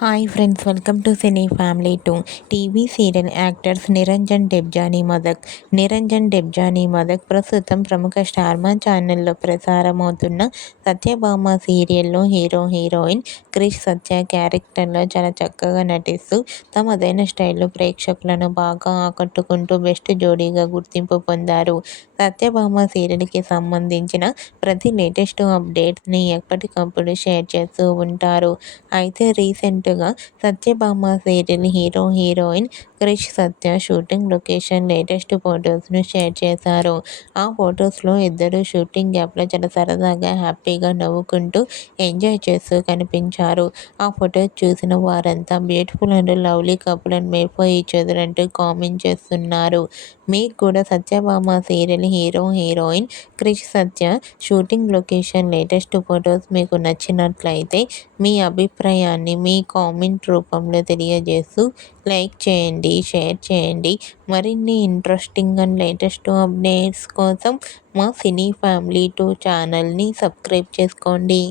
Hi friends, welcome to cine family two. TV serial actors Niranjan Debjani Madak ప్రస్తుతం ప్రముఖ స్టార్మా ఛానల్లో ప్రసారమవుతున్న సత్యభామ సీరియల్లో హీరోయిన్ క్రిష్ సత్య క్యారెక్టర్లో చాలా చక్కగా నటిస్తూ తమదైన స్టైల్లో ప్రేక్షకులను బాగా ఆకట్టుకుంటూ బెస్ట్ జోడీగా గుర్తింపు పొందారు. సత్యభామ సీరియల్కి సంబంధించిన ప్రతి లేటెస్ట్ అప్డేట్స్ని ఎప్పటికప్పుడు షేర్ చేస్తూ ఉంటారు. అయితే రీసెంట్గా సత్యభామ సీరియల్ హీరోయిన్ క్రిష్ సత్య షూటింగ్ లొకేషన్ లేటెస్ట్ ఫొటోస్ను షేర్ చేశారు. ఆ ఫొటోస్లో ఇద్దరు షూటింగ్ గ్యాప్లో చాలా సరదాగా హ్యాపీగా నవ్వుకుంటూ ఎంజాయ్ చేస్తూ కనిపించారు. ఆ ఫొటోస్ చూసిన వారంతా beautiful and lovely couple and made for each other అంటూ కామెంట్ చేస్తున్నారు. మీకు కూడా సత్యభామ సీరియల్ హీరోయిన్ క్రిష్ సత్య షూటింగ్ లొకేషన్ లేటెస్ట్ ఫొటోస్ మీకు నచ్చినట్లయితే మీ అభిప్రాయాన్ని మీ కామెంట్ రూపంలో తెలియజేస్తూ లైక్ చేయండి, షేర్ చేయండి. మరిన్ని ఇంట్రెస్టింగ్ అండ్ లేటెస్ట్ అప్డేట్స్ కోసం మా సినీ ఫ్యామిలీ 2 ఛానల్ని సబ్స్క్రైబ్ చేసుకోండి.